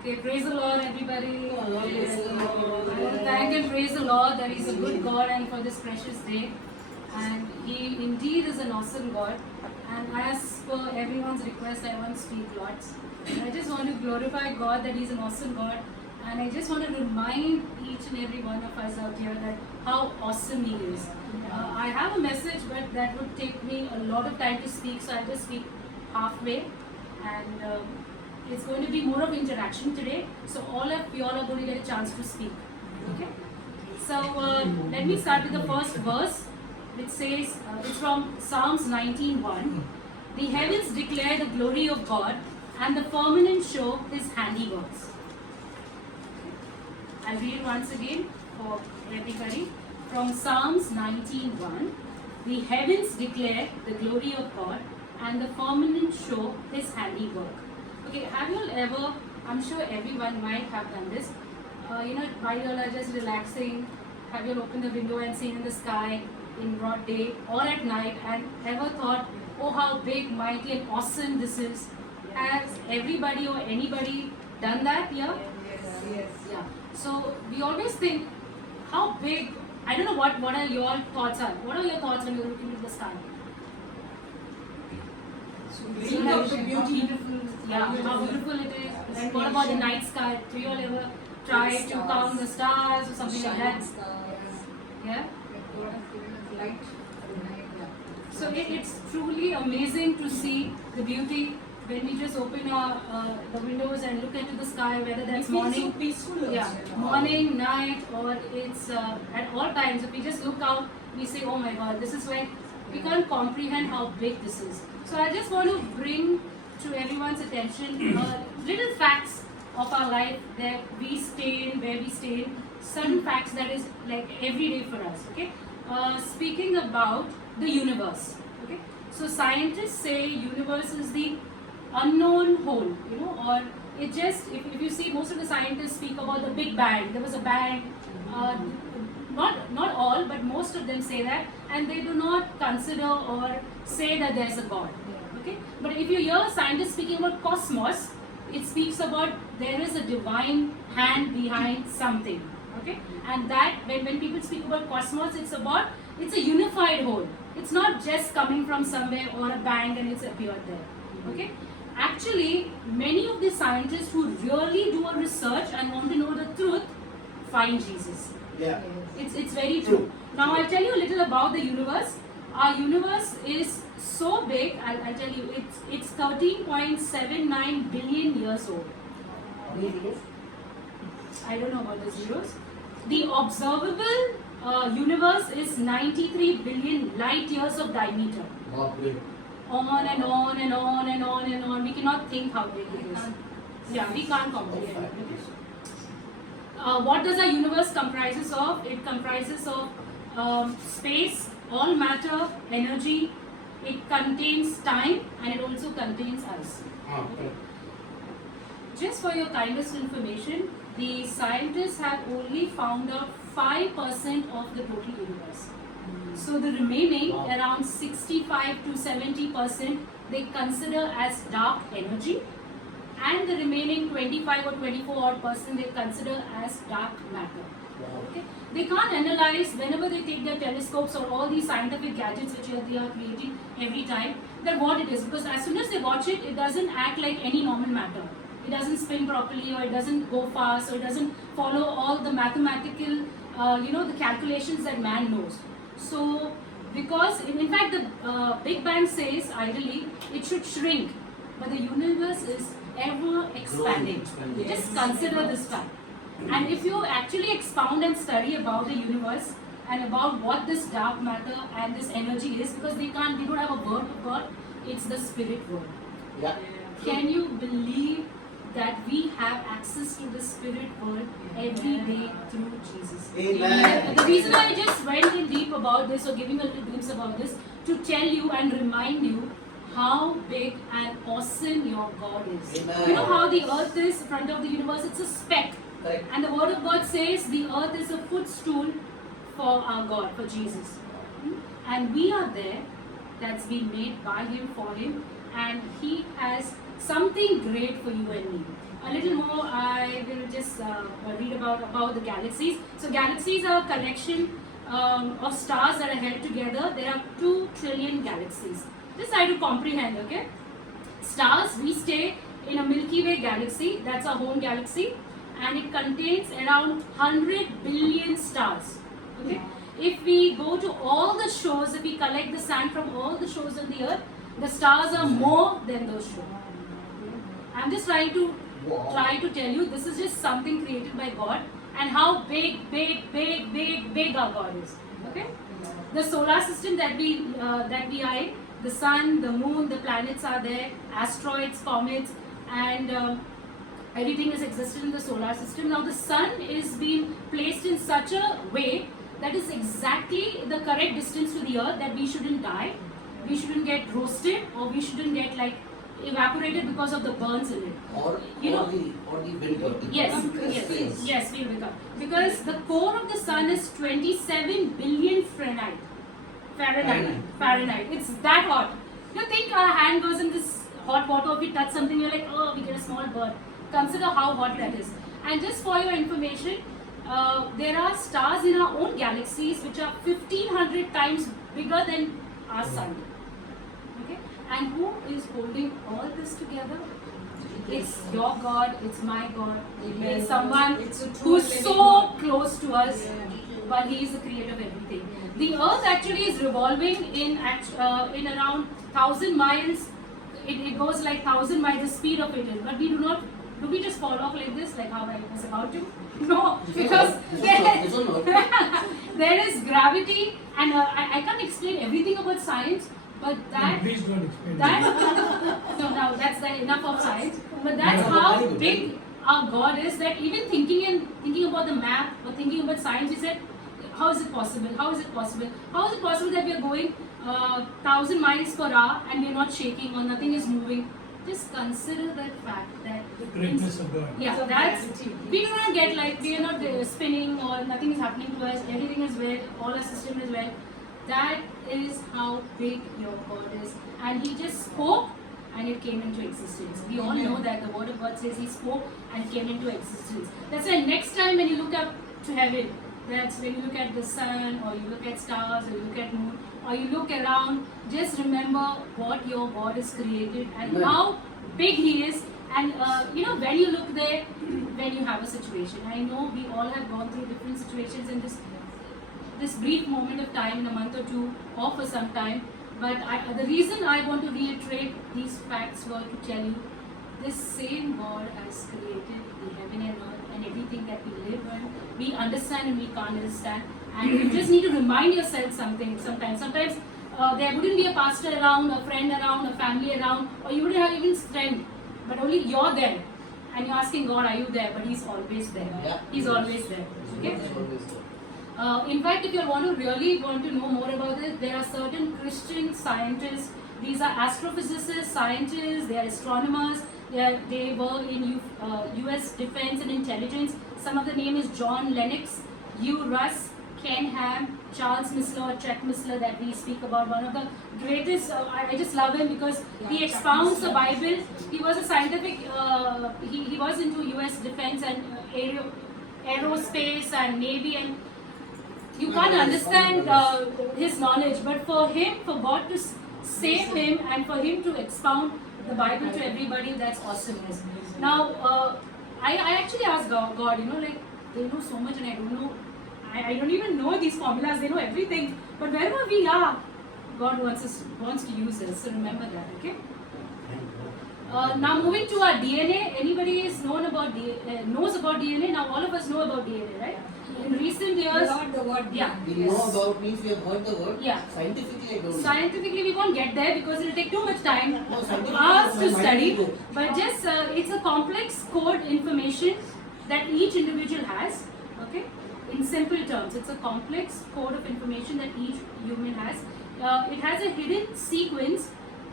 Okay, praise the Lord, everybody. I want to thank and praise the Lord that He's a good God and for this precious day. And He indeed is an awesome God. And as per everyone's request, I want to speak lots. And I just want to glorify God that He's an awesome God. And I just want to remind each and every one of us out here that how awesome He is. I have a message, but that would take me a lot of time to speak, so I'll just speak halfway. And it's going to be more of interaction today, so all of you all are going to get a chance to speak. Okay? So let me start with the first verse, which says, it's from Psalms 19:1. The heavens declare the glory of God, and the firmament show His handiworks. I'll read it once again for everybody. From Psalms 19:1. The heavens declare the glory of God, and the firmament show His handiwork. Okay, have you all ever, I'm sure everyone might have done this, while you all are just relaxing, have you all opened the window and seen in the sky in broad day or at night and ever thought, oh how big, mighty and awesome this is? Has everybody or anybody done that here? Yes. Yeah. So we always think, how big, I don't know what are your thoughts are. What are your thoughts when you're looking at the sky? Seeing the beauty. Yeah, how beautiful it is. And what about the night sky? Do you all ever try to count the stars or something like that? Yeah? Light. So it's truly amazing to see the beauty when we just open the windows and look into the sky, whether that's morning, so peaceful. yeah, morning, night, or it's at all times. If we just look out, we say, oh my God, this is like, we can't comprehend how big this is. So I just want to bring to everyone's attention little facts of our life that we stay in, where we stay in, certain facts that is like every day for us, okay? Speaking about the universe, okay? So scientists say universe is the unknown whole, or it just, if you see, most of the scientists speak about the Big Bang. There was a bang, not all, but most of them say that, and they do not consider or say that there's a God. Okay? But if you hear scientists speaking about cosmos, it speaks about there is a divine hand behind something. Okay? And that when people speak about cosmos, it's a unified whole. It's not just coming from somewhere or a bang and it's appeared there. Okay? Actually, many of the scientists who really do a research and want to know the truth find Jesus. Yeah. It's very true. Now I'll tell you a little about the universe. Our universe is so big, I'll tell you, it's 13.79 billion years old. I don't know about the zeros. The observable universe is 93 billion light years of diameter. On and on and on and on and on. We cannot think how big it is. Yeah, we can't comprehend. What does our universe comprises of? It comprises of space, all matter, energy. It contains time, and it also contains us. Okay. Just for your kindest information, the scientists have only found out 5% of the total universe. So the remaining, around 65 to 70%, they consider as dark energy, and the remaining 25 or 24% they consider as dark matter. Okay? They can't analyze whenever they take their telescopes or all these scientific gadgets which they are creating every time, that what it is, because as soon as they watch it, it doesn't act like any normal matter. It doesn't spin properly, or it doesn't go fast, or it doesn't follow all the mathematical, the calculations that man knows. So, because in fact the Big Bang says ideally it should shrink, but the universe is ever expanding. Just consider this fact. And if you actually expound and study about the universe and about what this dark matter and this energy is, because we don't have a word of God, it's the spirit world. Yeah. Can you believe that we have access to the spirit world every day through Jesus? Amen. The reason I just went in deep about this, or giving a little glimpse about this, to tell you and remind you how big and awesome your God is. Amen. You know how the earth is in front of the universe? It's a speck. Correct. And the word of God says the earth is a footstool for our God, for Jesus. And we are there, that's been made by Him, for Him, and He has something great for you and me. a little more, I will just read about the galaxies. So galaxies are a collection of stars that are held together. There are 2 trillion galaxies. Just try to comprehend, okay? Stars, we stay in a Milky Way galaxy, that's our home galaxy, and it contains around 100 billion stars. Okay? If we go to all the shores, if we collect the sand from all the shores on the earth, the stars are more than those shores. I'm just trying to tell you this is just something created by God and how big our God is. Okay? The solar system that we are in, the sun, the moon, the planets are there, asteroids, comets, and everything is existed in the solar system. Now the sun is being placed in such a way that is exactly the correct distance to the earth that we shouldn't die, we shouldn't get roasted, or we shouldn't get like evaporated because of the burns in it. Or You know- the winter. Yes, we'll become. Because the core of the sun is 27 billion Fahrenheit. It's that hot. You think our hand goes in this hot water, if we touch something, you're like, oh, we get a small burn. Consider how hot that is. And just for your information, there are stars in our own galaxies which are 1500 times bigger than our sun. Okay? And who is holding all this together? It's your God, it's my God, it's someone It's a true who's living so God. close to us, Yeah. but He is the creator of everything. The earth actually is revolving in around 1000 miles. It goes like 1000 miles, the speed of it is. But we do we just fall off like this, like how I was about to? No, because there is gravity, and I can't explain everything about science, but that. Please don't explain. That no, now that's enough of science. But that's how big our God is. That even thinking about the map or thinking about science, he said, "How is it possible? How is it possible? How is it possible that we are going 1000 miles per hour and we are not shaking or nothing is moving?" Just consider that fact that The greatness of God. yeah, that's we do not get like we are not spinning or nothing is happening to us. Everything is well. All our system is well. That is how big your God is. And He just spoke and it came into existence. We all know that the Word of God says He spoke and came into existence. That's why next time when you look up to heaven, that's when you look at the sun or you look at stars or you look at moon or you look around, just remember what your God has created and how big He is. And when you look there, when you have a situation, I know we all have gone through different situations in this brief moment of time, in a month or two, or for some time. But the reason I want to reiterate these facts were to tell you, this same God has created the heaven and earth and everything that we live in. We understand and we can't understand. And you just need to remind yourself something sometimes. Sometimes there wouldn't be a pastor around, a friend around, a family around, or you wouldn't have even strength. But only you're there. And you're asking God, are you there? But He's always there. Yeah. He's always there. Okay? It's always there. In fact, if you really want to know more about it, there are certain Christian scientists. These are astrophysicists, scientists, they are astronomers. They work in U.S. Defense and Intelligence. Some of the name is John Lennox, Hugh Russ, Ken Ham, Charles Missler, Chet Missler that we speak about. One of the greatest. I just love him because he expounds the Bible. He was a scientific. He was into U.S. Defense and aerospace and Navy and. You can't understand his knowledge, but for God to save him and for him to expound the Bible to everybody, that's awesomeness. Now, I actually asked God, they know so much and I don't know, I don't even know these formulas, they know everything, but wherever we are, God wants to use us, so remember that, okay? Now moving to our DNA, anybody knows about DNA? Now all of us know about DNA, right? In recent years, Not the word. yeah. We know about means we have heard the word. Yeah. Scientifically, I don't know. Scientifically, we won't get there because it will take too much time No, scientifically, hours my to mind study. will go. But just it's a complex code information that each individual has. Okay, in simple terms, it's a complex code of information that each human has. It has a hidden sequence,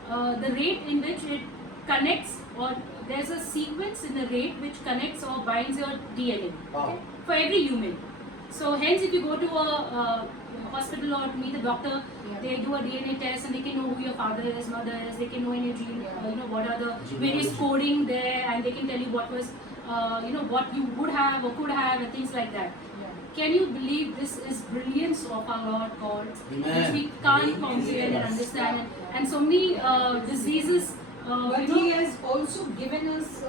the rate in which it connects, or there's a sequence in the rate which connects or binds your DNA. Wow. Okay? For every human. So hence, if you go to a hospital or to meet a doctor, they do a DNA test and they can know who your father is, mother is. They can know in your gene, what are the various coding there, and they can tell you what was, what you would have or could have, and things like that. Can you believe this is brilliance of our Lord God, which we can't comprehend and understand, and so many diseases. But He has also given us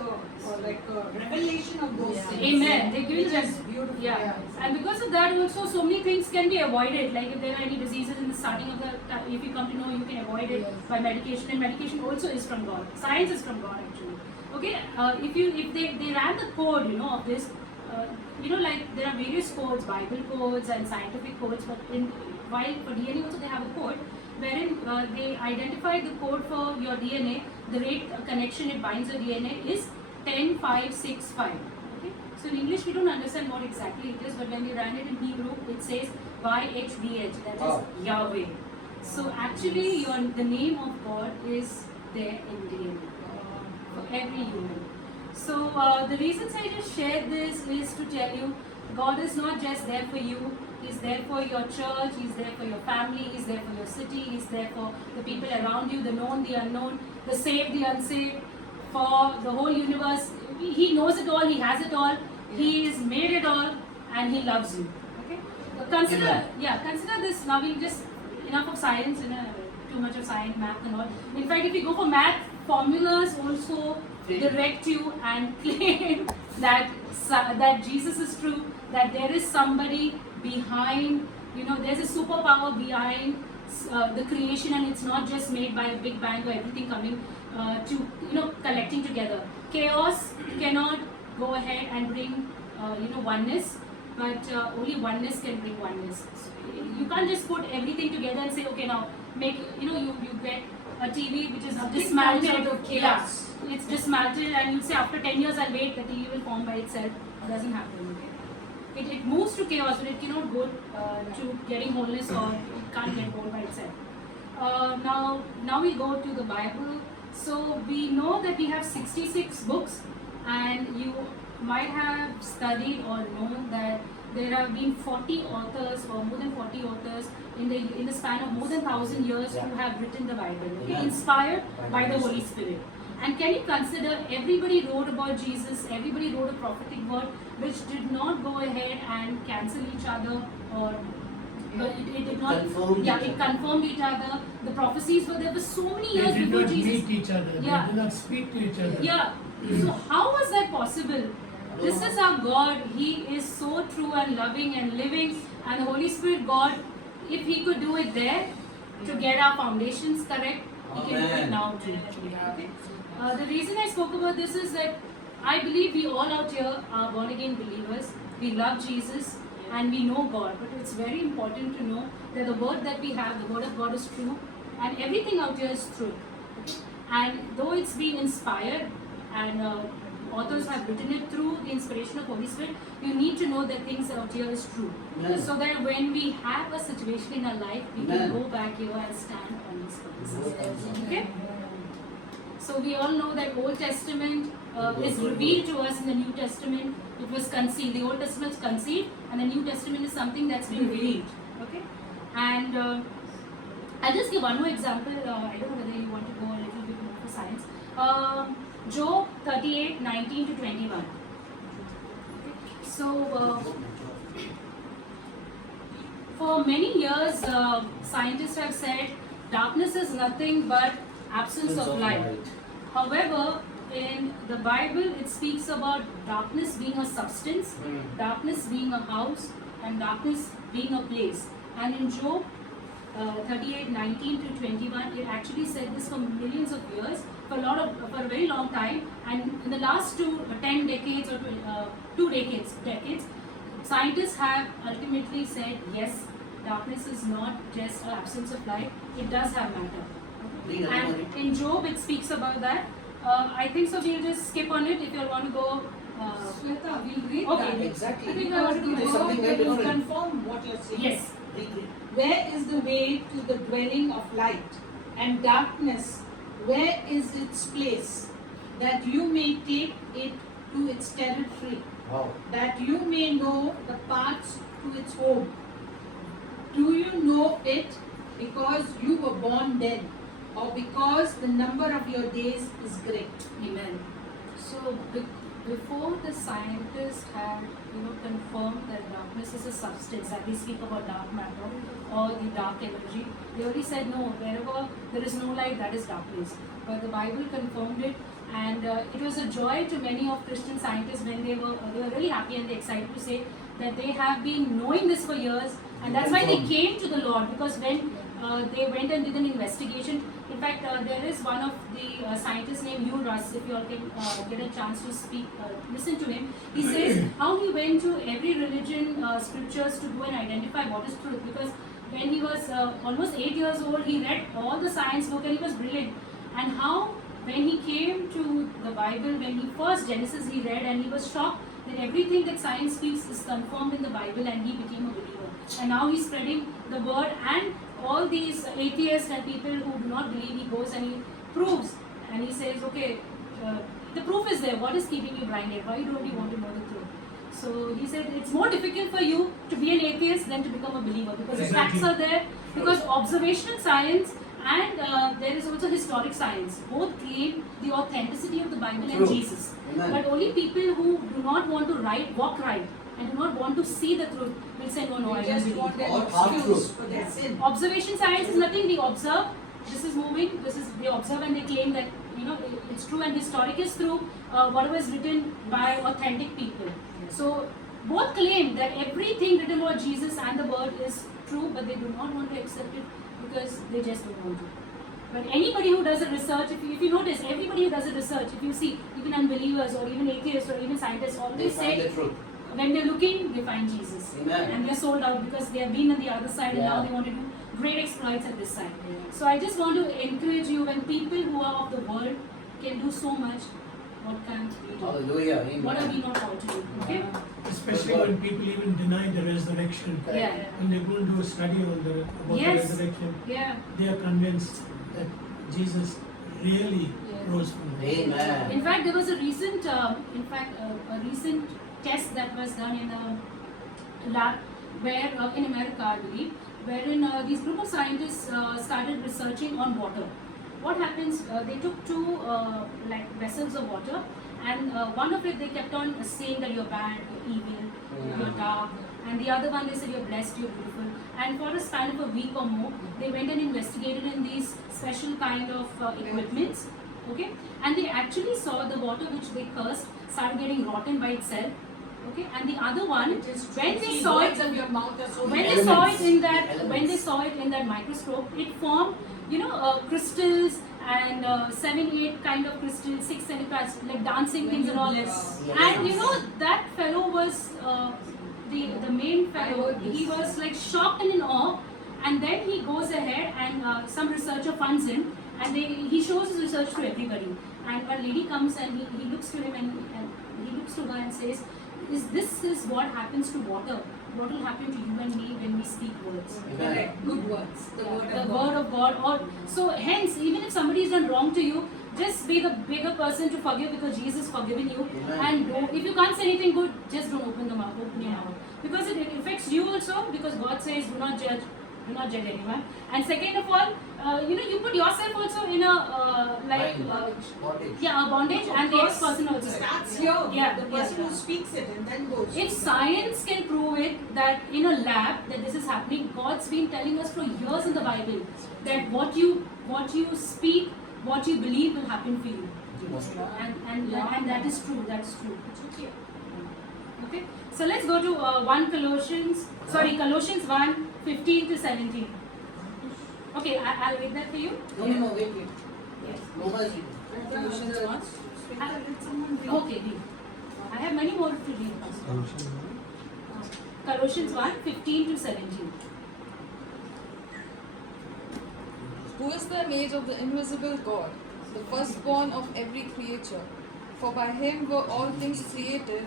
like a revelation of those things. Amen. They give Which us is beautiful. Yeah. And because of that also so many things can be avoided. Like if there are any diseases in the starting of the, if you come to know, you can avoid it by medication, and medication also is from God. Science is from God actually. Okay. If they ran the code, of this, like there are various codes, Bible codes and scientific codes, but while for DNA also they have a code wherein they identify the code for your DNA, the rate connection it binds your DNA is 10565. Okay? So in English we don't understand what exactly it is, but when we ran it in Hebrew, it says YHVH, that is Yahweh. So actually the name of God is there in DNA for every human. So the reasons I just shared this is to tell you, God is not just there for you. He's there for your church, He's there for your family, He's there for your city, He's there for the people around you, the known, the unknown, the saved, the unsaved, for the whole universe. He knows it all, He has it all, He has made it all, and He loves you. Okay? Consider this. Now we'll just, enough of science, too much of science, math and all. In fact, if you go for math, formulas also direct you and claim that Jesus is true, that there is somebody behind, there's a superpower behind the creation, and it's not just made by a big bang or everything coming collecting together. Chaos cannot go ahead and bring oneness, but only oneness can bring oneness. So you can't just put everything together and say, okay, now make you get a TV which is dismantled of chaos. Yeah, it's dismantled, and you say after 10 years I'll wait, the TV will form by itself. It doesn't happen. Okay? It moves to chaos, but it cannot go to getting wholeness, or it can't get whole by itself. Now we go to the Bible. So we know that we have 66 books, and you might have studied or known that there have been 40 authors, or more than 40 authors in the span of more than 1,000 years who have written the Bible, okay? Inspired by the Holy Spirit. And can you consider, everybody wrote about Jesus, everybody wrote a prophetic word which did not go ahead and cancel each other, or it did not it confirmed each other. The prophecies were there for so many years They did before not Jesus. meet each other. Yeah. They did not speak to each other. Yeah. So how was that possible? This is our God. He is so true and loving and living, and the Holy Spirit God, if He could do it there to get our foundations correct, He can do it now too. Okay? The reason I spoke about this is that I believe we all out here are born again believers. We love Jesus and we know God, but it's very important to know that the word that we have, the word of God, is true, and everything out here is true. Okay? And though it's been inspired and authors have written it through the inspiration of Holy Spirit, you need to know that things out here is true. So that when we have a situation in our life, we can go back here and stand on these promises. Okay? So we all know that Old Testament is revealed to us in the New Testament. It was concealed. The Old Testament is concealed, and the New Testament is something that's been revealed. Okay? And I'll just give one more example. I don't know whether you want to go a little bit more for science. Job 38, 19 to 21. So, for many years, scientists have said darkness is nothing but absence of light. However, in the Bible, it speaks about darkness being a substance, darkness being a house, and darkness being a place. And in Job 38, 19 to 21, it actually said this for millions of years, for a very long time. And in the last 10 decades or 2 decades, scientists have ultimately said, yes, darkness is not just an absence of light, it does have matter. And in Job, it speaks about that. I think so. We'll just skip on it if you all want to go. Shweta, we'll read Okay. that. Exactly. I think I want to It is something very go different. confirm what you're saying. Yes. Where is the way to the dwelling of light? And darkness, where is its place? That you may take it to its territory, Wow. that you may know the paths to its home. Do you know it because you were born then, or because the number of your days is great? Amen. So before the scientists had confirmed that darkness is a substance, that we speak about dark matter or the dark energy, they already said no, wherever there is no light, that is darkness. But the Bible confirmed it, and it was a joy to many of Christian scientists when they were really happy and they excited to say that they have been knowing this for years, and that's why they came to the Lord, because when they went and did an investigation. In fact, there is one of the scientists named Hugh Russ, if you all can get a chance to speak, listen to him. He says how he went to every religion scriptures to go and identify what is truth, because when he was almost 8 years old, he read all the science book and he was brilliant. And how when he came to the Bible, when he first Genesis he read, and he was shocked that everything that science speaks is confirmed in the Bible, and he became a believer. And now he's spreading the word, and all these atheists and people who do not believe, he goes and he proves, and he says, okay, the proof is there, what is keeping you blinded, why don't you want to know the truth? So he said it's more difficult for you to be an atheist than to become a believer, because the facts are there, because observational science and there is also historic science, both claim the authenticity of the Bible and Jesus. Amen. But only people who do not want to walk right and do not want to see the truth will say no, I They don't just believe. want an Or half excuse truth. for their sin. Observation science is nothing. We observe, this is moving, they observe and they claim that it's true, and historic is true, whatever is written by authentic people. So both claim that everything written about Jesus and the word is true, but they do not want to accept it because they just don't want to. But anybody who does a research, if you notice, everybody who does a research, if you see, even unbelievers or even atheists or even scientists They always find the say, truth. when they're looking, they find Jesus. Amen. And they're sold out because they have been on the other side and now Yeah. they want to do great exploits at this side. So I just want to encourage you, when people who are of the world can do so much, what can't we do? Hallelujah. What are we Amen. not called to do? Okay? Especially when people even deny the resurrection. Yeah. When they go and do a study on about Yes. the resurrection, Yeah. they are convinced that Jesus really Yeah. rose from the dead. Amen. In fact, there was a recent, a recent test that was done in a lab where, in America, I believe, wherein these group of scientists started researching on water. What happens? They took two vessels of water, and one of it they kept on saying that you're bad, you're evil, you're dark, and the other one they said you're blessed, you're beautiful. And for a span of a week or more, they went and investigated in these special kind of equipments, okay? And they actually saw the water which they cursed started getting rotten by itself, okay? And the other one, It is when they the saw words it, of your mouth are so when many. they saw it Elements. when they saw it in that microscope, it formed crystals and 7-8 kind of crystals, 6 centimeters, like dancing things and all. Yes. And that fellow was the main fellow. heard this. He was like shocked and in awe, and then he goes ahead and some researcher funds him, and he shows his research to everybody. And a lady comes and he looks to him and he looks to her and says, this is what happens to water. What will happen to you and me when we speak words? Amen. Correct. Good words. The word The of word God. of God. Or so hence, even if somebody has done wrong to you, just be the bigger person to forgive, because Jesus forgiven you. Amen. And if you can't say anything good, just don't open your mouth, because it affects you also. Because God says, do not judge anyone. And second of all, you put yourself also in a Bondage. a bondage, and the next person also. It starts here. Yeah, The person yeah. who speaks it and then goes. If science can prove it, that in a lab that this is happening, God's been telling us for years in the Bible that what you speak, what you believe will happen for you, and that is true. That's true. Okay. So let's go to Colossians 1, 15 to 17. Okay, I'll read that for you. No, wait. Yes. No much. Colossians 1. Okay, read. I have many more to read. Colossians 1, 15 to 17. Who is the image of the invisible God, the firstborn of every creature? For by him were all things created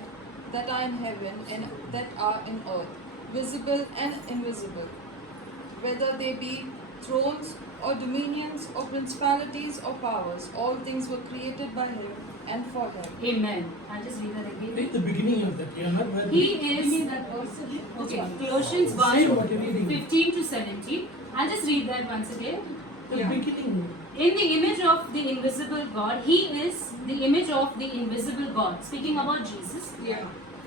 that are in heaven and that are in earth, visible and invisible. Whether they be thrones or dominions or principalities or powers, all things were created by him and for him. Amen. I'll just read that again. Read the beginning of that. You are not read He the- is okay. Colossians Say 1, what you're reading. 15 to 17. I'll just read that once again. The beginning. In the image of the invisible God, He is the image of the invisible God. Speaking about Jesus, Yeah.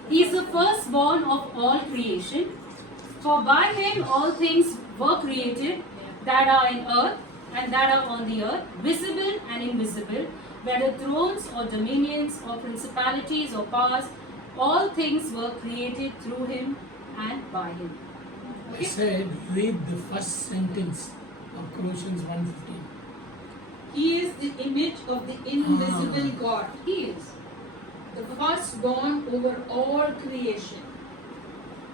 He is the firstborn of all creation. For by Him all things were created that are in earth and that are on the earth, visible and invisible, whether thrones or dominions or principalities or powers, all things were created through Him and by Him. I said read the first sentence of Colossians 1:15. He is the image of the invisible God, He is. the firstborn over all creation.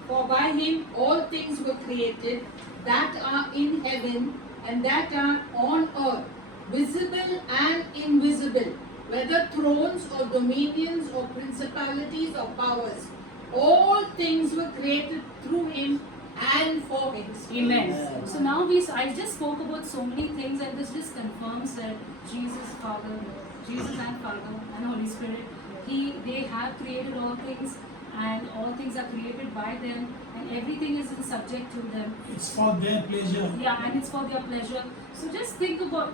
For by him all things were created that are in heaven and that are on earth, visible and invisible, whether thrones or dominions or principalities or powers. All things were created through him and for him. Amen. So now I just spoke about so many things, and this just confirms that Jesus and Father and Holy Spirit, they have created all things, and all things are created by them, and everything is in subject to them. It's for their pleasure. Yeah, and it's for their pleasure. So just think about,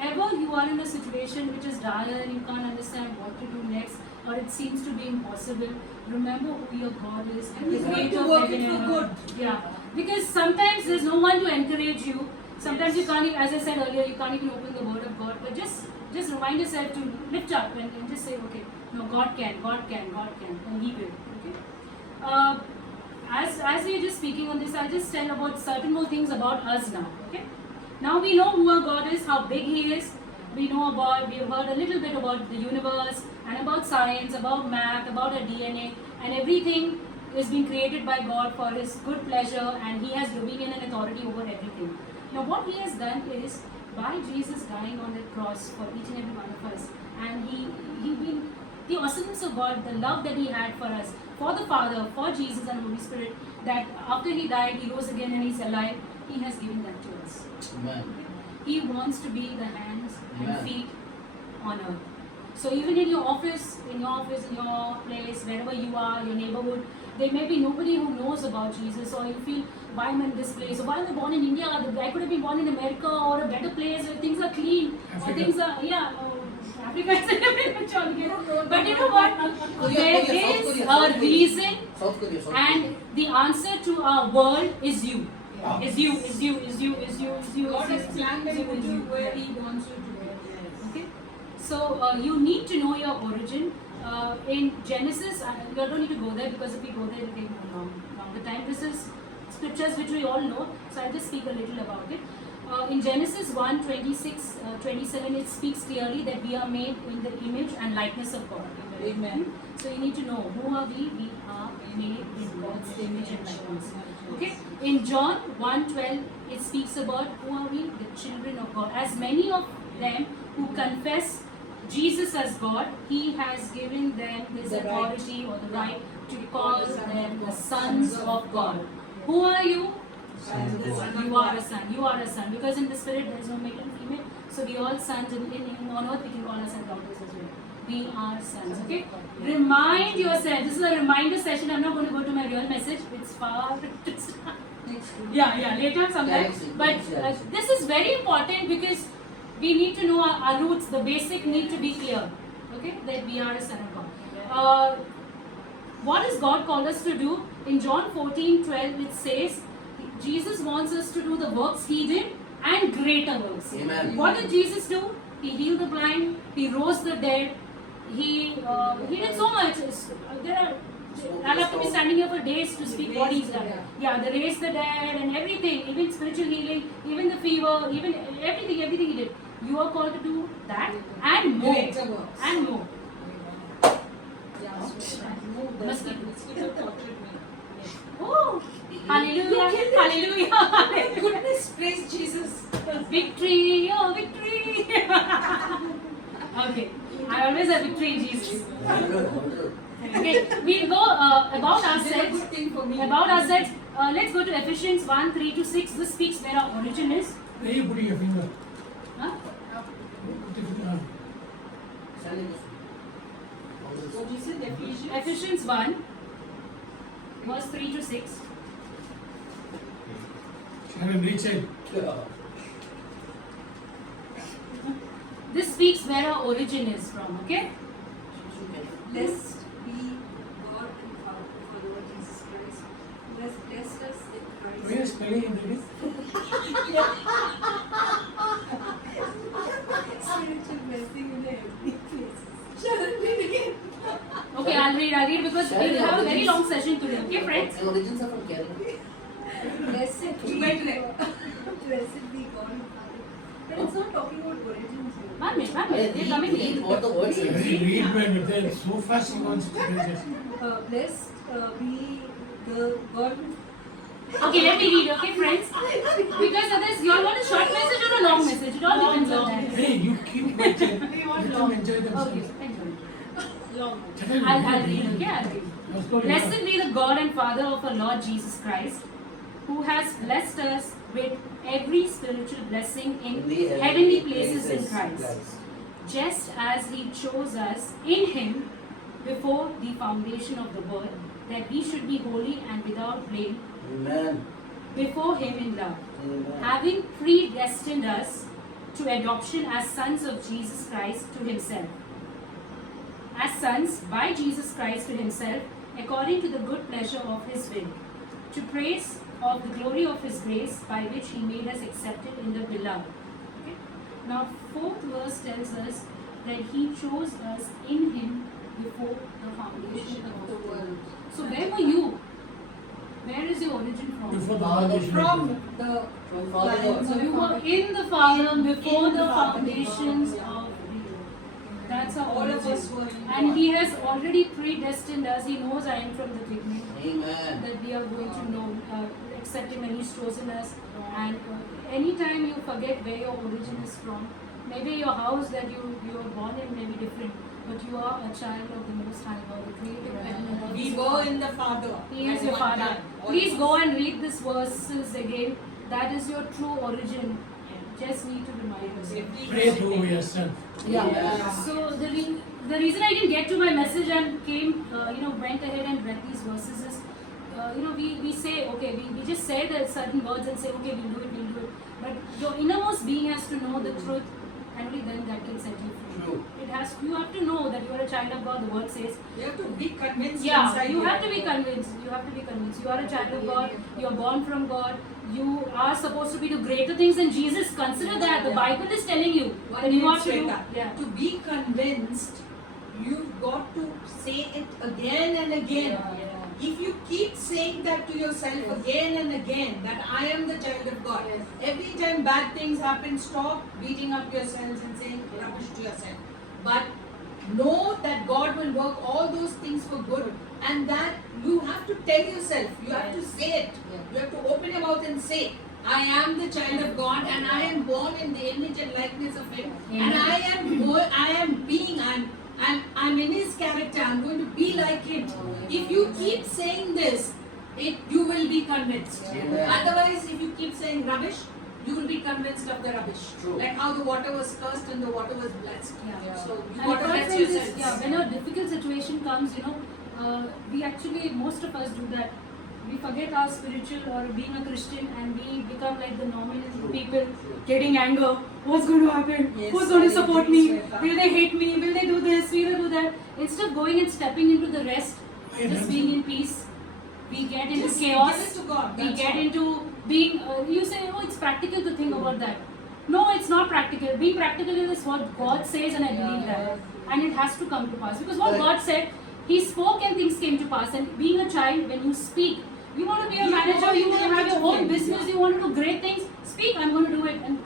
ever you are in a situation which is dire and you can't understand what to do next, or it seems to be impossible, remember who your God is and the He's going creator to of work heaven it and for earth. Yeah, because sometimes there's no one to encourage you. Sometimes you can't even, as I said earlier, you can't even open the word of God, but just remind yourself to lift up and just say, okay, no, God can, and He will. Okay. As we are just speaking on this, I'll just tell about certain more things about us now. Okay. Now we know who our God is, how big He is. We have heard a little bit about the universe and about science, about math, about our DNA, and everything is being created by God for His good pleasure, and He has dominion and authority over everything. Now what He has done is, by Jesus dying on the cross for each and every one of us, and He been the awesomeness of God, the love that He had for us, for the Father, for Jesus and Holy Spirit, that after He died, He rose again and He's alive, He has given that to us. Amen. He wants to be the hands and Amen. feet on earth. So even in your office, in your place, wherever you are, your neighborhood, there may be nobody who knows about Jesus, or you feel, why am I in this place? Or why am I born in India? I could have been born in America or a better place where things are clean, or Africa. things are, Africa is a different picture. But you know what? There is a reason, South Korea. and the answer to our world is you. Ah. Is you. God has planned is you you, to do where He wants you to be. Okay, so you need to know your origin. In Genesis, you don't need to go there, because if we go there, it will take longer time. This is scriptures which we all know, so I'll just speak a little about it. In Genesis 1, 26, 27, it speaks clearly that we are made in the image and likeness of God. Amen. So you need to know, who are we? We are made in God's image and likeness. Okay. In John 1:12, it speaks about who are we? The children of God. As many of them who confess Jesus as God, He has given them this The right. authority or the right to call them the sons of God. Who are you? You are a son. You are a son. Because in the spirit there is no male and female. So we all sons. On earth we can call ourselves daughters as well. We are sons. Okay. Remind yourself. This is a reminder session. I'm not going to go to my real message. It's far. Later sometime. But this is very important, because we need to know our roots. The basic need to be clear. Okay, that we are a son of God. What does God call us to do? In John 14:12, it says Jesus wants us to do the works He did and greater works. Amen. What did Jesus do? He healed the blind. He rose the dead. He did so much. I'll have to be standing here for days to speak what He's done. Yeah, they raised the dead and everything, even spiritual healing, even the fever, even everything He did. You are called to do that and more. Greater works. And more. Mosquito. Oh, hallelujah, hallelujah. Goodness, praise Jesus. Victory, oh victory. Okay, I always have victory in Jesus. Okay, we'll go about This is a ourselves. good thing for me. About ourselves, let's go to Ephesians 1:3-6. This speaks where our origin is. Where you putting your finger? Huh? Put it, Standing. What is it? Ephesians? Ephesians 1, verse 3 to 6. Sharon, reach it. This speaks where our origin is from, okay? Blessed be God and Father of our Lord Jesus Christ, who has blessed us in Christ. Where is spelling in English? Spiritual blessing in the heavenly places. Okay, I'll read because we'll have a very long session today, okay, friends? The origins are from Kerala. Blessed be Wait, blessed be God and Father. But it's not talking about origins here. One minute, they're coming Read in. what the word says. Read man, they're so fast he wants to digest. Blessed be the God. Okay, let me read, okay, friends? Because others, you all want a short message or a long message? It all depends on that. Hey, you keep quiet. Let them enjoy Okay, themselves. long. Children, I'll read, okay? I'll read. Let's go. Blessed be the God and Father of our Lord Jesus Christ, who has blessed us with every spiritual blessing in heavenly places in Christ, just as He chose us in Him before the foundation of the world, that we should be holy and without blame Amen. before Him in love, Amen. having predestined us to adoption as sons of Jesus Christ to Himself, as sons by Jesus Christ to Himself, according to the good pleasure of His will, to praise of the glory of His grace, by which He made us accepted in the beloved. Okay? Now, fourth verse tells us that He chose us in Him before the foundation of the world. So, where were you? Where is your origin from? Before the foundation. From the From Father God. So you were in the Father before the foundations of the earth. That's our all of origin. us were in And God. He has already predestined us. He knows I am from the beginning Amen. that we are going to know, accept Him, and He's chosen us. And anytime you forget where your origin is from, maybe your house that you were born in may be different, but you are a child of the Most High God, the Creator heaven and earth. We were in the Father. He is at your one Father. time. All Please of go us. and read this verses again. That is your true origin. Just need to remind yourself. Pray to yourself. Yeah. So the reason I didn't get to my message and came, went ahead and read these verses is, we say, okay, we just say the certain words and say, okay, we'll do it. But your innermost being has to know the truth, and only then that can set you free. True. You have to know that you are a child of God. The word says, You have to be convinced yeah, inside you have to be convinced. You are a child of God. You are born from God. You are supposed to be do greater things than Jesus. Consider that. The Bible is telling you One that you minute, have to do. Shweta. Yeah. To be convinced, you've got to say it again and again. If you keep saying that to yourself again and again, that I am the child of God, Yes. every time bad things happen, stop beating up yourselves and saying rubbish to yourself. But know that God will work all those things for good, and that you have to tell yourself, you have to say it. You have to open your mouth and say, I am the child of God, and I am born in the image and likeness of Him, and I'm in His character. I'm going to be like Him. If you keep saying this, you will be convinced. Amen. Otherwise, if you keep saying rubbish, you will be convinced of the rubbish. True. Like how the water was cursed and the water was blessed. Yeah. So you And got to apart bless from this, yourselves. when a difficult situation comes, we actually, most of us do that. We forget our spiritual or being a Christian, and we become like the normal people, getting anger. What's going to happen? Yes, Who's going to I support agree, me? Shweta. Will they hate me? Will they do this? Will they do that? Instead of going and stepping into the rest, just being in peace, we get into Just chaos. give it to God. We That's get all. into being, you say, oh, it's practical to think about that. No, it's not practical. Being practical is what God says, and I believe that. And it has to come to pass. Because what Correct. God said, He spoke and things came to pass. And being a child, when you speak, you want to be a You manager, want you to want to be have your own everything. business, you want to do great things, speak, I'm going to do it. And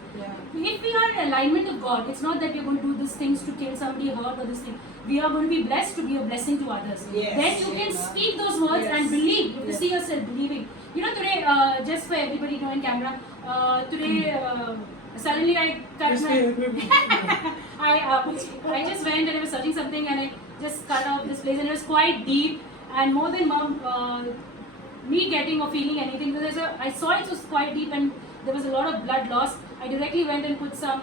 if we are in alignment with God, it's not that we're going to do these things to kill somebody, hurt, or this thing. We are going to be blessed to be a blessing to others. Yes. Then you can speak those words Yes. and believe. You have to Yes. see yourself believing. Today, just for everybody knowing camera, today suddenly I cut my. I just went and I was searching something and I just cut off this place and it was quite deep and more than me getting or feeling anything because I saw it was quite deep and there was a lot of blood loss. I directly went and put some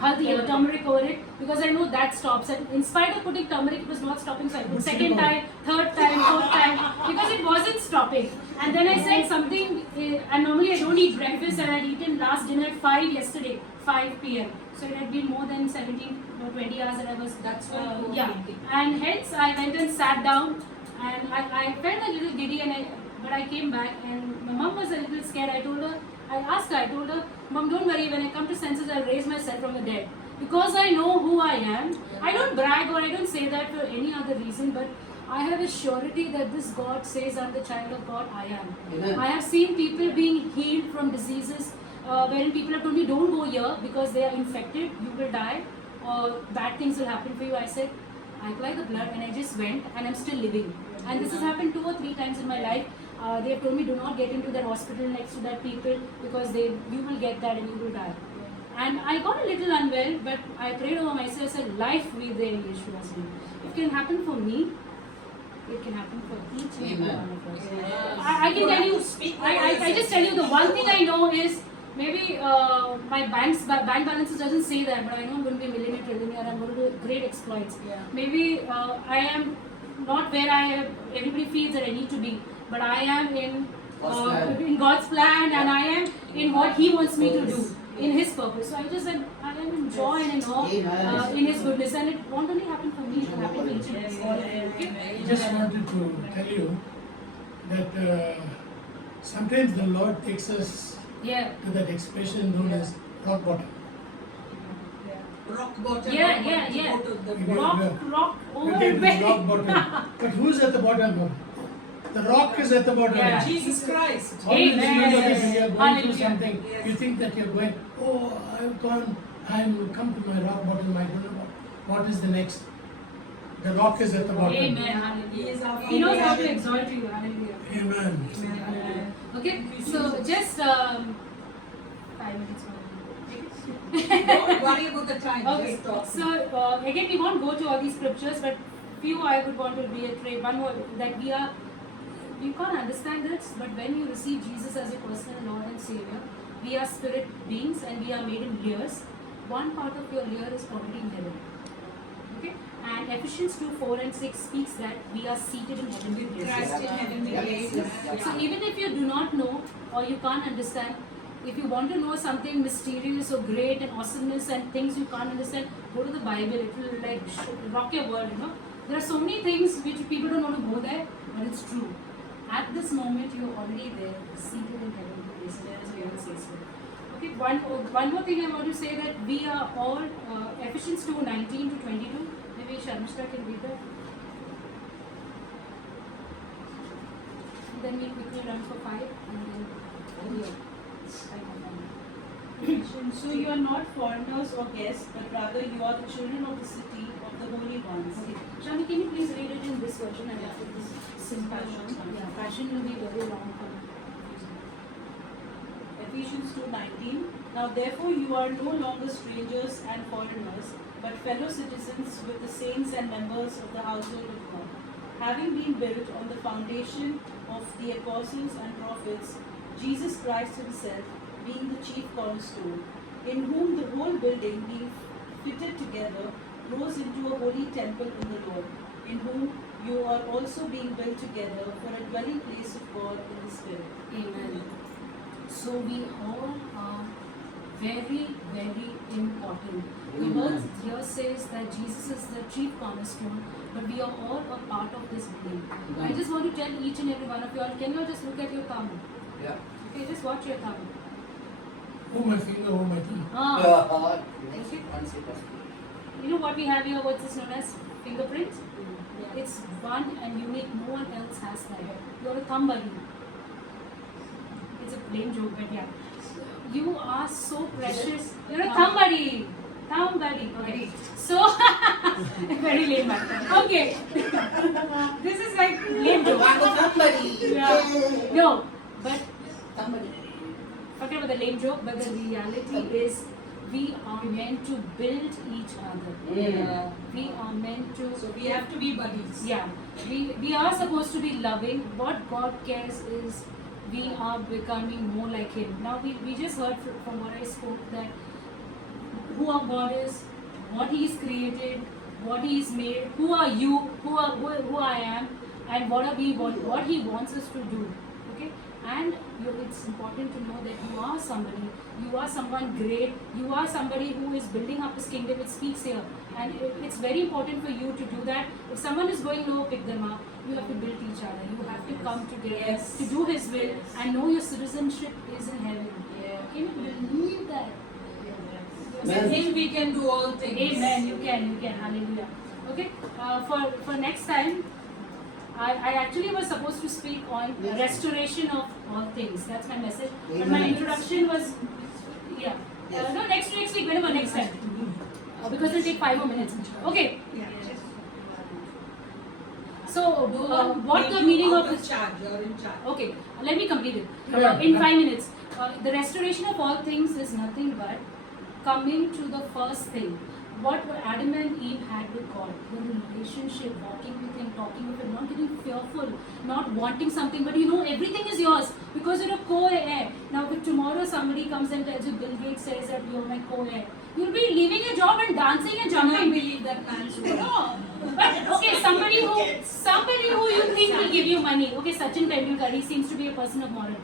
haldi or turmeric over it because I know that stops. And in spite of putting turmeric, it was not stopping. So I put second time, third time, fourth time because it wasn't stopping. And then I said something. And normally I don't eat breakfast, and I'd eaten last dinner at 5 yesterday, 5 p.m. So it had been more than 17 or 20 hours that I was. That's why you were Yeah. fainting. And hence I went and sat down, and I felt a little giddy, but I came back, and my mom was a little scared. I asked her, I told her, Mom, don't worry, when I come to senses, I'll raise myself from the dead. Because I know who I am. I don't brag or I don't say that for any other reason, but I have a surety that this God says I'm the child of God, I am. Amen. I have seen people being healed from diseases wherein people have told me, don't go here because they are infected, you will die, or bad things will happen for you. I said, I applied the blood and I just went and I'm still living. And this has happened 2 or 3 times in my life. They have told me do not get into that hospital next to that people because you will get that and you will die. And I got a little unwell, but I prayed over myself, said, life we there in Yeshua's name. It can happen for me. It can happen for each and every Amen. one of us. Yes. I can tell you, Speak I just tell you the one thing I know is maybe my bank balances doesn't say that, but I know I'm going to be a millionaire, trillionaire, I'm going to do great exploits. Yeah. Maybe I am not where everybody feels that I need to be, but I am in God's plan. in God's plan, and I am in what He wants me to do, in His purpose. So I just said I am in joy and in awe Amen. in His goodness, and it won't only happen for me, it will happen for each and every one of you. Okay? I just wanted to tell you that sometimes the Lord takes us Yeah. to that expression known as rock bottom. Rock bottom. Yeah, rock yeah, bottom, yeah. go to the Yeah. Rock over Okay, it is where? rock bottom. But who's at the bottom? The rock is at the bottom. Yeah. Jesus Christ. Always Amen. remember that when you are going through Hallelujah. something, Yes. you think that you're going, oh, I'm come to my rock bottom, I don't know what is the next. The rock is at the bottom. Amen. He Hallelujah. is our He knows how to foundation. exalt you. Hallelujah. Amen. Amen. Okay, so just 5 minutes more. Don't worry about the time. Okay, Just talk. so again, we won't go to all these scriptures, but few I would want to reiterate. One more that we can't understand this, but when you receive Jesus as your personal Lord and Savior, we are spirit beings and we are made in layers. One part of your layer is already in heaven. Okay, and Ephesians 2:4-6 speaks that we are seated in heavenly places. Christ in heavenly places. So even if you do not know or you can't understand, if you want to know something mysterious or great and awesomeness and things you can't understand, go to the Bible. It will like rock your world. There are so many things which people don't want to go there, but it's true. At this moment, you're already there, seated in heavenly places, as God says so. Okay, one more thing I want to say that we are all Ephesians 2:19-22. Maybe Sharmishta can read that. Then we quickly run for 5 and then So you are not foreigners or guests, but rather you are the children of the city of the holy ones. Okay. Shani, can you please read it in this version and after this simple version? Yeah, passion will be very long for Ephesians 2:19. Now therefore you are no longer strangers and foreigners, but fellow citizens with the saints and members of the household of God, having been built on the foundation of the apostles and prophets, Jesus Christ himself being the chief cornerstone, in whom the whole building being fitted together grows into a holy temple in the Lord, in whom you are also being built together for a dwelling place of God in the Spirit. Amen. So we all are very, very important. The Amen. word here says that Jesus is the chief cornerstone, but we are all a part of this building. Amen. I just want to tell each and every one of you all, can you all just look at your thumb? Yeah. Okay, just watch your thumb. Oh my finger, oh my thumb. Next one, say first. You know what we have here, what's this known as? Fingerprint? It's one and unique, no one else has that. You're a thumb buddy. It's a plain joke, but yeah. You are so precious. You're a thumb buddy. Thumb buddy. Okay. So, very lame man. Okay. This is like lame joke. Yeah. No, but forget about the lame joke, but the reality is we are meant to build each other. We are meant to. So we have to be buddies. Yeah, we are supposed to be loving. What God cares is we are becoming more like Him. Now we just heard from what I spoke that who our God is, what He's created, what He's made, who are you, who I am, and what He wants us to do. Okay, and it's important to know that you are somebody, you are someone great, you are somebody who is building up His kingdom. It speaks here, and it's very important for you to do that. If someone is going low, pick them up. You have to build each other. You have to come together Yes. to do His will and know your citizenship is in heaven. Can you believe that? With Him we can do all things. Amen. You can. Hallelujah. Okay. For next time, I actually was supposed to speak on Yes. restoration of all things. That's my message. But Amen. my introduction was, yeah. Yes. No, next week, whenever, next time. Because it'll take 5 more minutes. Okay. So, what the meaning of this? charge? You're in charge. Okay, let me complete it. Yeah. In 5 minutes. The restoration of all things is nothing but coming to the first thing. What Adam and Eve had with God, the relationship, walking with Him, talking with Him, not getting fearful, not wanting something, but everything is yours because you're a co-heir. Now, if tomorrow somebody comes and tells you, Bill Gates says that you're my co-heir, you'll be leaving your job and dancing and I cannot jumping. believe that man's word. No, but okay, somebody who you think will give you money. Okay, Sachin Tendulkar, he seems to be a person of moral.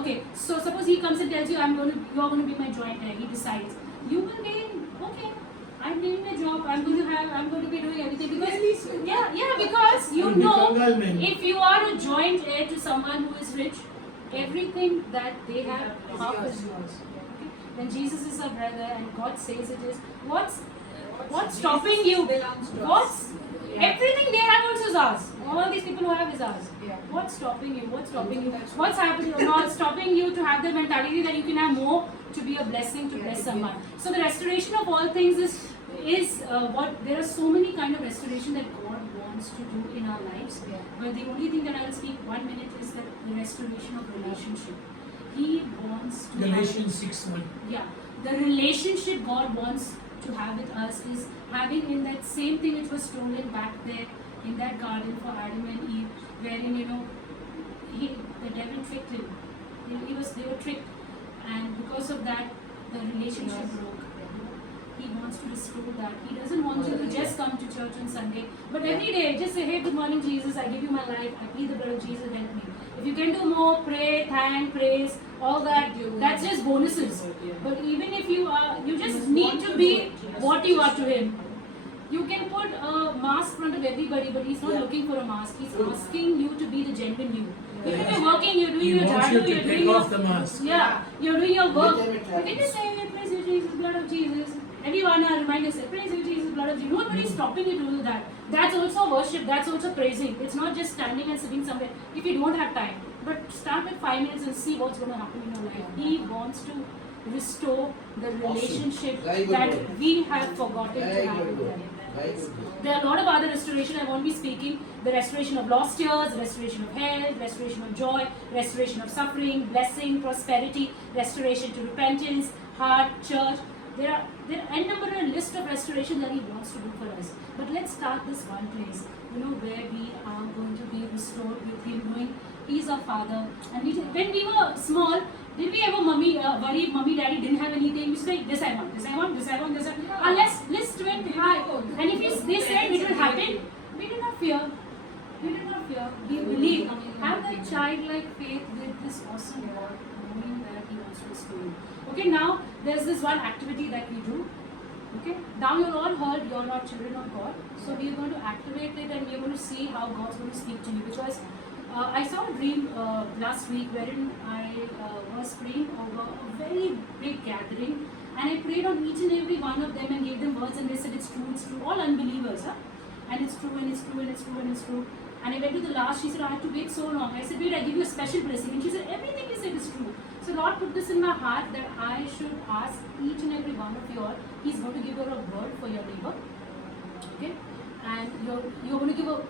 Okay, so suppose he comes and tells you, you're going to be my joint heir. He decides. You will be okay. I'm leaving my job. I'm going to be doing everything because because you You'll know become well man. if you are a joint heir to someone who is rich, everything that they have half is yours. Okay? When Jesus is our brother and God says it is, what's stopping you? Belongs to us. What's everything they have also is ours. All these people who have is ours. Yeah. What's stopping you? What's happening? Not stopping you to have the mentality that you can have more to be a blessing to bless someone. So the restoration of all things is what there are so many kind of restoration that God wants to do in our lives. Yeah. But the only thing that I will speak 1 minute is that the restoration of relationship. He wants to Galatians 6:1. the relationship God wants to have with us is having in that same thing which was stolen back there in that garden for Adam and Eve, wherein the devil tricked him. They were tricked, and because of that, the relationship broke. He wants to restore that. He doesn't want you to just come to church on Sunday, but every day just say, "Hey, good morning, Jesus. I give you my life. I plead the blood of Jesus. Help me." If you can do more, pray, thank, praise, all that. That's just bonuses. But even if you just need to be what you are to Him. You can put a mask in front of everybody, but He's not looking for a mask. He's asking you to be the genuine you. Even if you're working, you're doing He your wants job, you you're to doing take your off the mask. you're doing your work. With them it You can just say, "Praise you, Jesus, blood of Jesus." Everyone remind yourself, "Praise you, Jesus, blood of Jesus." Nobody's stopping you to do that. That's also worship. That's also praising. It's not just standing and sitting somewhere if you don't have time. But start with 5 minutes and see what's going to happen in your life. He wants to restore the relationship Very good that word. we have forgotten Very to have good with word. Him. Very good word. There are a lot of other restoration I won't be speaking. The restoration of lost years, restoration of health, restoration of joy, restoration of suffering, blessing, prosperity, restoration to repentance, heart, church. There are n number and list of restoration that He wants to do for us. But let's start this one place, where we are going to be restored with Him, knowing He's our Father. And when we were small, did we ever worry mommy, daddy didn't have anything? We say, this I want, this I want, this I want, this I want. Our list went high. And if they said it will happen, we did not fear. We did not fear. We believe. Have that childlike faith with this awesome God, knowing that He wants to restore you. Okay, now there's this one activity that we do. Okay, now you're all heard, you're not children of God. So we are going to activate it and we are going to see how God's going to speak to you. Because I saw a dream last week wherein I was praying over a very big gathering, and I prayed on each and every one of them and gave them words, and they said it's true, all unbelievers, and it's true, and it's true, and it's true, and it's true. And I went to the last, she said, I had to wait so long. I said, wait, I give you a special blessing. And she said, everything you said is true. So Lord put this in my heart that I should ask each and every one of you all, He's going to give you a word for your neighbor. Okay? And you're going to give a,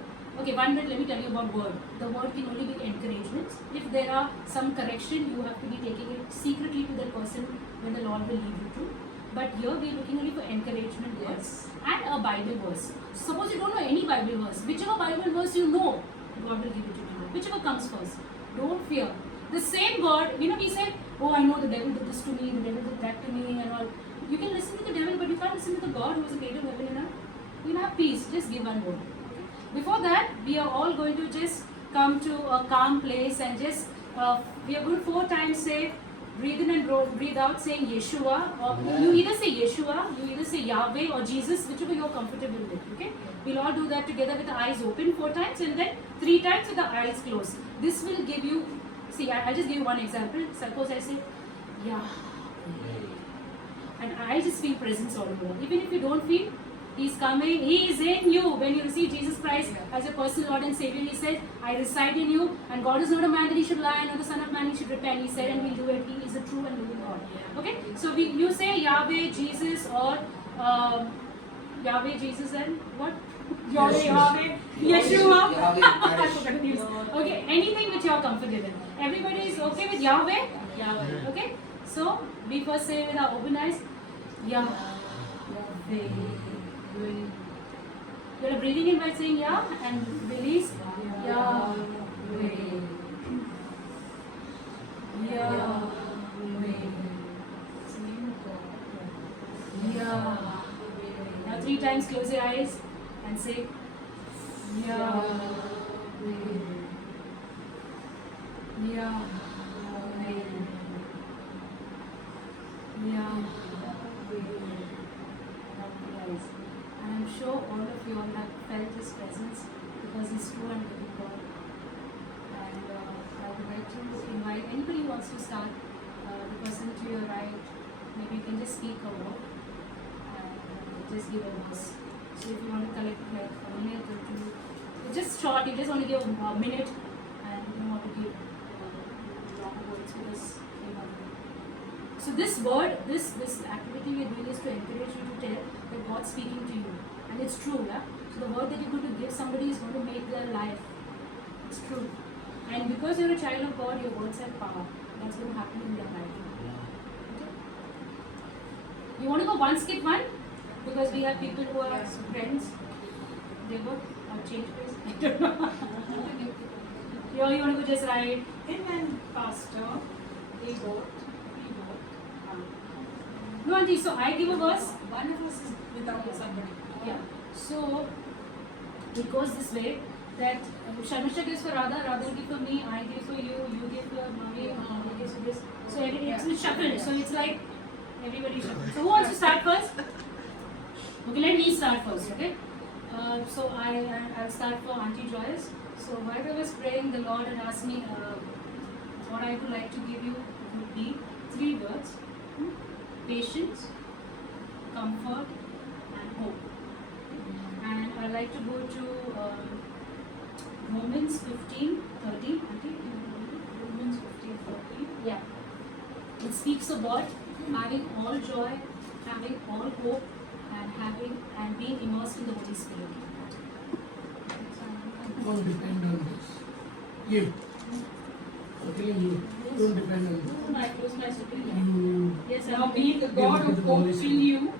okay, 1 minute, let me tell you about word. The word can only be encouragement. If there are some correction, you have to be taking it secretly to that person when the Lord will lead you to. But here we are looking only for encouragement words and a Bible verse. Suppose you don't know any Bible verse, whichever Bible verse you know, God will give it to you. Whichever comes first. Don't fear. The same God, we say, oh, I know the devil did this to me, the devil did that to me, and all. You can listen to the devil, but you can't listen to the God who is the creator of heaven and earth. You'll have peace. Just give one word. Before that, we are all going to just come to a calm place and just, we are going to 4 times say, breathe in and breathe out, saying Yeshua, or you either say Yeshua, you either say Yahweh or Jesus, whichever you're comfortable with, okay? We'll all do that together with the eyes open 4 times and then 3 times with the eyes closed. This will give you, see, I'll just give you one example. Suppose I say, Yahweh, and I just feel presence all over. Even if you don't feel, He's coming, He is in you. When you receive Jesus Christ as your personal Lord and Savior, He says, I reside in you, and God is not a man that He should lie, nor the Son of Man He should repent. He said, and He'll do it. He is a true and living God. Okay? So you say Yahweh, Jesus, or Yahweh, Jesus, and what? Yahweh, Yeshua. I forgot the names. Okay, anything which you are comfortable. Everybody is okay with Yahweh? Yahweh. Okay? So we first say with our open eyes, Yahweh. You're breathing in by saying Yah and release Yahweh. Yahweh. Yahweh. Now 3 times close your eyes and say Yahweh. Yahweh. Yahweh. And I'm sure all of you all have felt His presence because He's true and living God. And I would like to invite anybody who wants to start, the person to your right, maybe you can just speak a word and just give a verse. So if you want to collect like a minute or 2, it's just short, you just want to give a minute and you don't want to give long words because so this word, this activity we are doing is to encourage you to tell that God's speaking to you. And it's true, yeah? So the word that you're going to give somebody is going to make their life. It's true. And because you're a child of God, your words have power. That's going to happen in their life. Okay? You want to go one, skip one? Because we have people who are friends. They go or change place. I don't know. You want to go just right? Amen, Pastor. They both. No, Auntie, so I give a verse. One of us is without somebody. Yeah. So it goes this way that Sharmisha gives for Radha, Radha gives for me, I give for you, you give for Mami, Mami gives for this. So it's shuffled. So it's like everybody shuffled. So who wants to start first? Okay, let me start first. Okay. So I'll start for Auntie Joyce. So while I was praying, the Lord had asked me what I would like to give you would be 3 words. Patience, comfort, and hope. And I like to go to Romans 15:30. Romans 15:30. Yeah. It speaks about having all joy, having all hope, and being immersed in the Holy Spirit. Don't depend on this. You. Okay, you don't depend on this. I close my stupid. You Yes, Now may the God of hope fill you.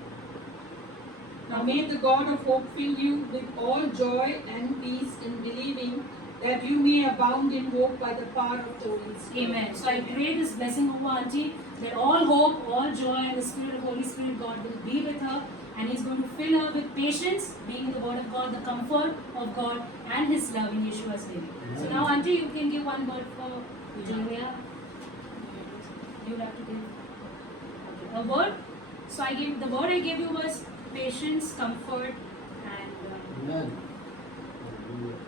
Now may the God of hope fill you with all joy and peace in believing that you may abound in hope by the power of the Holy Spirit. Amen. So I pray this blessing over Auntie that all hope, all joy, and the Spirit of Holy Spirit God will be with her, and He's going to fill her with patience, being in the Word of God, the comfort of God, and His love in Yeshua's name. So now, Auntie, you can give one word for Julia. You have to give a word. So the word I gave you was patience, comfort, and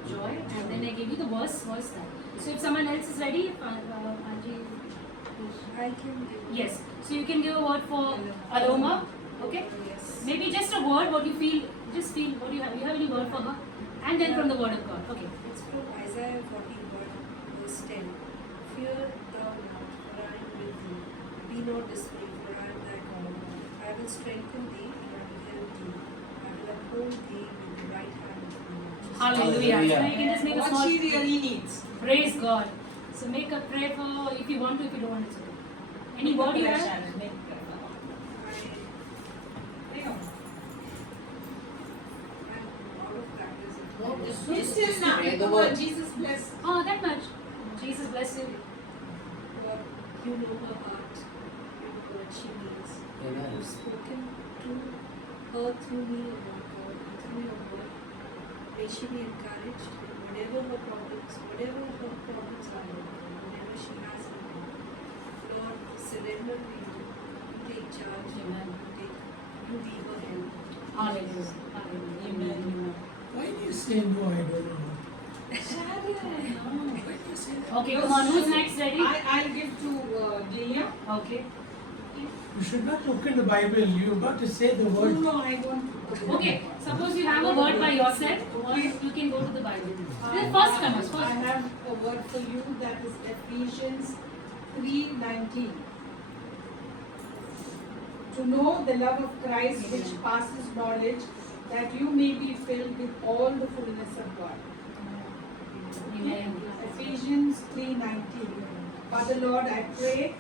joy, and then I gave you the verse that. So if someone else is ready, Auntie. I can give. Yes. So you can give a word for Aloma. Okay. Yes. Maybe just a word. What you feel. Just feel. What do you have? You have any word for her? And then from the word of God. Okay. It's from Isaiah 41, verse 10. Fear thou not, for I am with thee. Be not dismayed, for I am thy God. I will strengthen thee, and I will help thee. I will uphold thee with the right hand of me. Hallelujah. So Hallelujah. you can just make a What small. she really needs. Praise God. So make a prayer for if you want to. If you don't want to. Any word you have? I'm out of practice. It's still now. Pray the Come word. on, Jesus bless. Oh, that much. Jesus bless you. God, you know her heart, you know what she needs. Amen. You've spoken to her through me, O Lord God, and through your word. May she be encouraged in whatever her problems are, Lord God, whatever she has in mind. Lord, surrender to you. You take charge. Amen. You be her help. Hallelujah. Hallelujah. Amen. Why do you say no? I don't know. Amen. Why do you say that? Okay, come on. Who's next? Ready? I'll give to Delia. Okay. You should not look in the Bible. You've got to say the word. No, I want. Okay. Suppose you have a word by yourself, or you can go to the Bible. The first comes. I have a word for you that is Ephesians 3:19. To know the love of Christ which passes knowledge, that you may be filled with all the fullness of God. Amen. Ephesians 3:19. Father Lord, I pray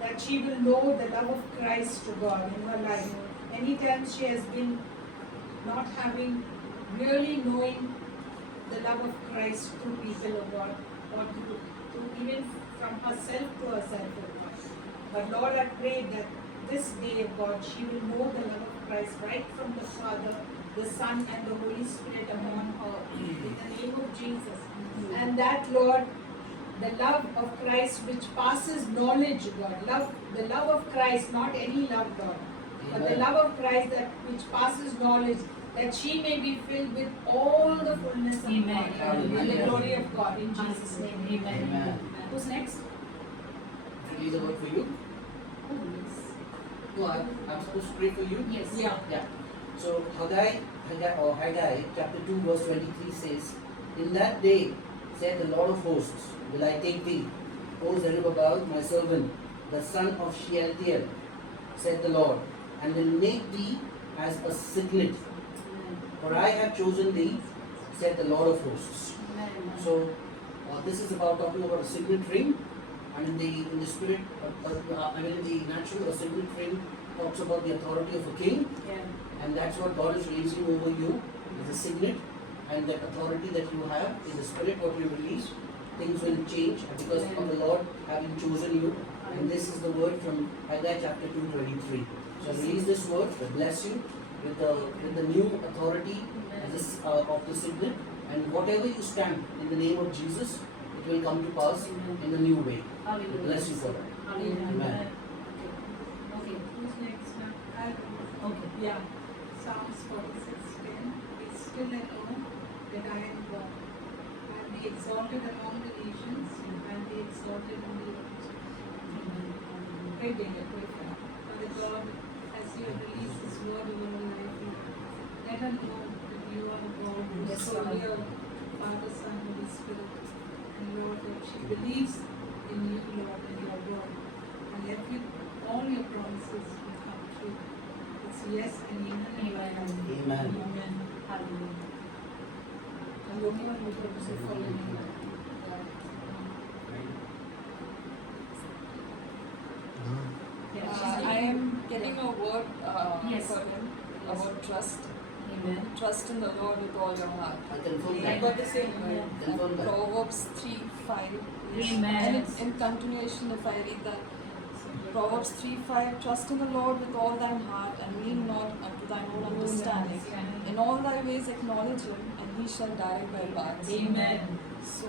that she will know the love of Christ to God in her life. Anytime she has been not having, really knowing the love of Christ through people of God, or to even from herself to herself, of God. But Lord, I pray that this day, of God, she will know the love of Christ right from the Father, the Son, and the Holy Spirit upon her, in the name of Jesus. And that, Lord, the love of Christ which passes knowledge, God, the love of Christ, not any love, God, but the love of Christ that which passes knowledge, that she may be filled with all the fullness of Amen. God and the glory of God in Jesus' name. Amen. Amen. Who's next? Release a word for you. Oh, yes. No, I'm supposed to pray for you. Yes. Yeah. So Haggai chapter 2 verse 23 says, in that day, said the Lord of hosts, will I take thee, O Zerubbabel, my servant, the son of Shealtiel, said the Lord, and will make thee as a signet. For I have chosen thee, said the Lord of hosts. Amen. So this is about talking about a signet ring, and in the spirit, in the natural, a signet ring talks about the authority of a king, Yeah. and that's what God is releasing over you, is a signet, and that authority that you have in the spirit, what you release, things will change because of the Lord having chosen you. And this is the word from Haggai chapter 2:23. So release this word, will bless you with the new authority of the signet, and whatever you stand in the name of Jesus, it will come to pass in a new way. Hallelujah. We bless you for that. Hallelujah. Amen. Okay. Who's next now? Okay. Yeah. Psalms 46:10. Be still and know that I am God. And be exalted among the nations, and be exalted in the earth. Pray, David, pray for her. Father God, as you have released this word over her life, let her know that you are God, who is Yes, so Lord. real, Father, Son, Holy Spirit. And Lord, that she believes in you, Lord, and your word. And let all your promises will come true. It's yes and amen. And Amen. Amen. Amen. Hallelujah. And lo que va a produce for you. I am getting a word Yes. for him about trust. Amen. Trust in the Lord with all your heart. I confirm I that. got the same word. Confirm that. Proverbs 3:5. Amen. And in continuation, if I read that, Proverbs 3:5, trust in the Lord with all thine heart, and lean not unto thine own understanding. In all thy ways acknowledge him, and he shall direct thy paths. Amen. So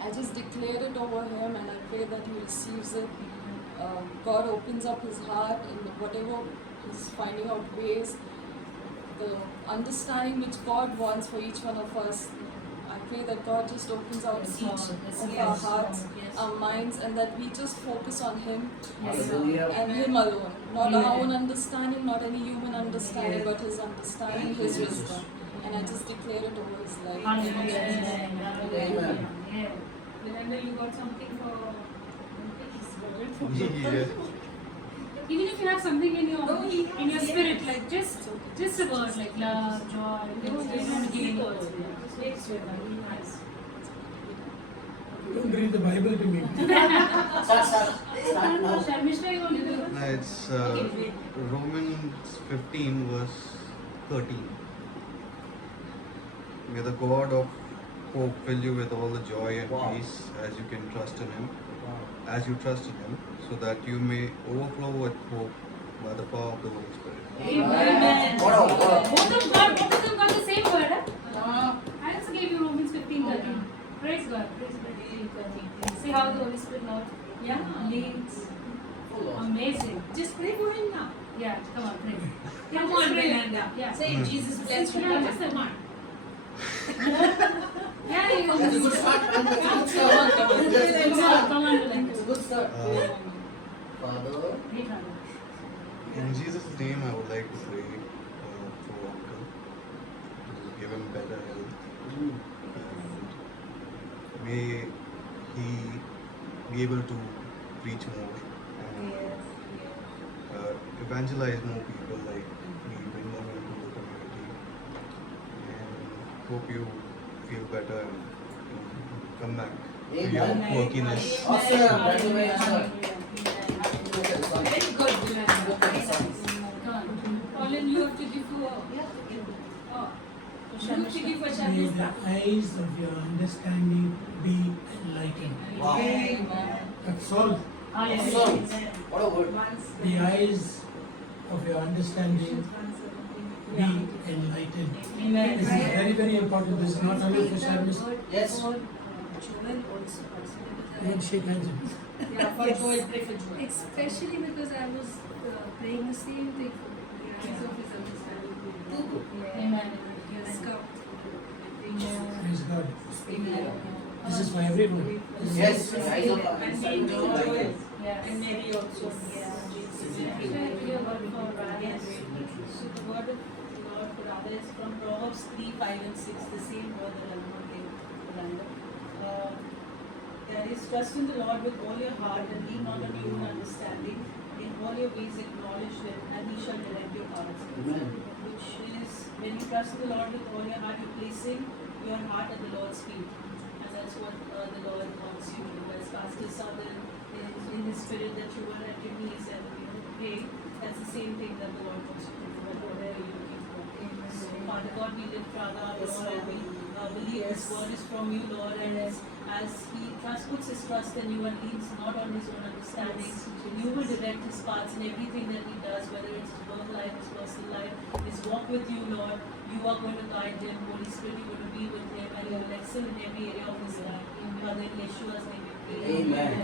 I just declare it over him, and I pray that he receives it. God opens up his heart, and whatever he's finding out ways, the understanding which God wants for each one of us. I pray that God just opens out Yes, each Lord. Yes, of yes, our hearts, Lord. Yes. our minds, and that we just focus on him Yes, Hallelujah. and him alone. Not Amen. our own understanding, not any human understanding, Yes. but his understanding, Thank you, his Jesus. wisdom. And I just declare it over his life. Hallelujah. Amen. Amen. Hallelujah. Amen. Yeah. Linda, you got something for Yes. Even if you have something in your No, he has, in your yes. spirit, like just a word like love, joy, you don't give any words. Next one. Nice. Don't read the Bible to me. Start now. Sharmishta, you want to do it? No, it's Okay. Romans 15 verse 13. May the God of hope fill you with all the joy and Wow. peace as you can trust in Him, Wow. as you trust in Him, so that you may overflow with hope by the power of the Holy Spirit. Amen. What a- Both of them got the same word. Huh? Ah, I also gave you Romans 15:13. Praise God. Praise God. See how the Holy Spirit now leads. Full of- Amazing. just pray for him now. Yeah, come on, pray. Come on, Renanda. Yeah. Say Jesus bless you. Yeah, just a Come on. Yeah, you That's a good start. man. That's a good start. Come on, come on. That's a good start. Come on, Belinda. It's a good start. Father, Great, Rana. In Jesus' name, I would like to pray for Uncle, to give him better health, and may he be able to preach more and evangelize more people, like we bring them into the community, and hope you feel better and come back to your Amen. workiness. Awesome. Congratulations. Very good, Renanda. Come on. Colin, you have to give to You have to give a May Shabbos. the eyes of your understanding be enlightened. Wow. That's all. Awesome. What a word. The eyes of your understanding be enlightened. Amen. This is very, very important. This is not only for service. Yes. For Joel also. You want to shake hands? Yeah, for Yes. Joel, pray for Joel. Especially because I was praying the same thing for the eyes of his understanding. Too good. Amen. Yes, God. Praise God. Amen. This is for everyone. This is- Yes. Eyes of our And understanding then be enlightened. Yes. And Mary also. Yes. Yes. So the word of the Lord for Radha is from Proverbs 3, 5 and 6, the same word that Hanuman gave to Radha. That is, trust in the Lord with all your heart and lean not on your own understanding. In all your ways acknowledge Him and He shall direct your paths. Amen. Which is, when you trust in the Lord with all your heart, you're placing your heart at the Lord's feet. And that's what the Lord wants you to do. As Pastor saw that in His spirit that you were at your knees and pray, that's the same thing that the Lord wants you to do, whatever you're looking for. So, Father God, we lift Radha, Lord, and we believe this word is from you, Lord, and as he puts his trust in you and leans not on his own understanding, you will direct his paths in everything that he does, whether it's his work life, his personal life, his walk with you, Lord. You are going to guide him, Holy Spirit, you're going to be with him, and you will excel in every area of his life. Father, in Yeshua's name we pray. Amen.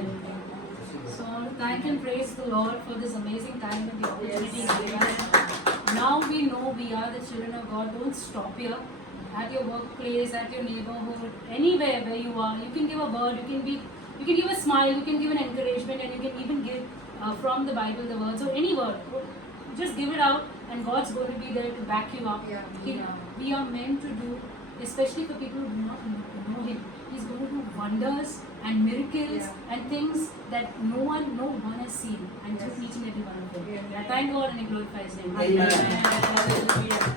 So thank and praise the Lord for this amazing time and the opportunity given us. Now we know we are the children of God. Don't stop here. At your workplace, at your neighborhood, anywhere where you are, you can give a word. You can give a smile. You can give an encouragement, and you can even give from the Bible the words or any word. Just give it out, and God's going to be there to back you up. We are meant to do, especially for people who do not know Him. He's going to do wonders and miracles and things that no one has seen, and through each and every one of them. I thank God and I glorify His name. Amen. Hallelujah.